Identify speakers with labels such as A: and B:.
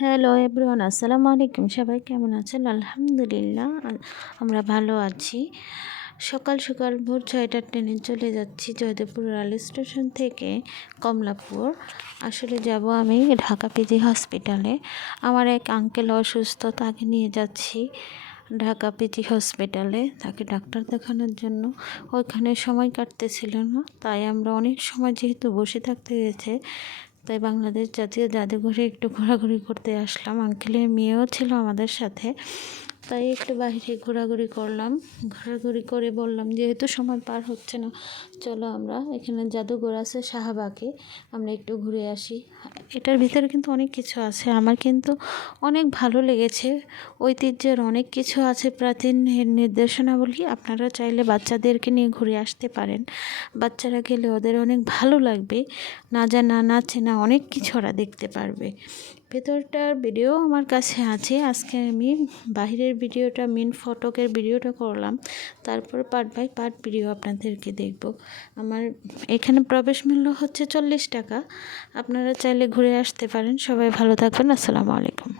A: Hello everyone আসসালামু আলাইকুম সবাই কেমন আছেন? আলহামদুলিল্লাহ আমরা ভালো আছি। সকাল সকাল ভোর ছয়টার ট্রেনে চলে যাচ্ছি জয়দেবপুর রেল স্টেশন থেকে কমলাপুর। আসলে যাব আমি ঢাকা পিজি হসপিটালে আমার এক আঙ্কেল অসুস্থ, তাকে নিয়ে যাচ্ছি ঢাকা পিজি হসপিটালে তাকে ডাক্তার দেখানোর জন্য। ওইখানে সময় কাটতেছিল না, তাই আমরা অনেক সময় যেহেতু বসে থাকতে হয়েছে তাই বাংলাদেশ জাতীয় জাদুঘরে একটু ঘোরাঘুরি করতে আসলাম। আঙ্কেলের মেয়েও ছিল আমাদের সাথে, তাই একটু বাহিরে ঘোরাঘুরি করলাম। ঘোরাঘুরি করে বললাম, যেহেতু সময় পার হচ্ছে না, চলো আমরা, এখানে জাদুঘর আছে শাহবাগে, আমরা একটু ঘুরে আসি। এটার ভিতরে কিন্তু অনেক কিছু আছে। আমার কিন্তু অনেক ভালো লেগেছে। ঐতিহ্যের অনেক কিছু আছে। প্রাচীন নির্দেশনাবলী আপনারা চাইলে বাচ্চাদেরকে নিয়ে ঘুরে আসতে পারেন। বাচ্চারা গেলে ওদের অনেক ভালো লাগবে। না জানা, না চেনা অনেক কিছু ওরা দেখতে পারবে। ভেতরটার ভিডিও আমার কাছে আছে। আজকে আমি বাহিরের ভিডিওটা মেন ফটকের ভিডিওটা করলাম। তারপর পার্ট বাই পার্ট ভিডিও আপনাদেরকে দেখব। আমার এখানে প্রবেশ মূল্য হচ্ছে চল্লিশ টাকা। আপনারা চাইলে ঘুরে আসতে পারেন। সবাই ভালো থাকবেন। আসসালামু আলাইকুম।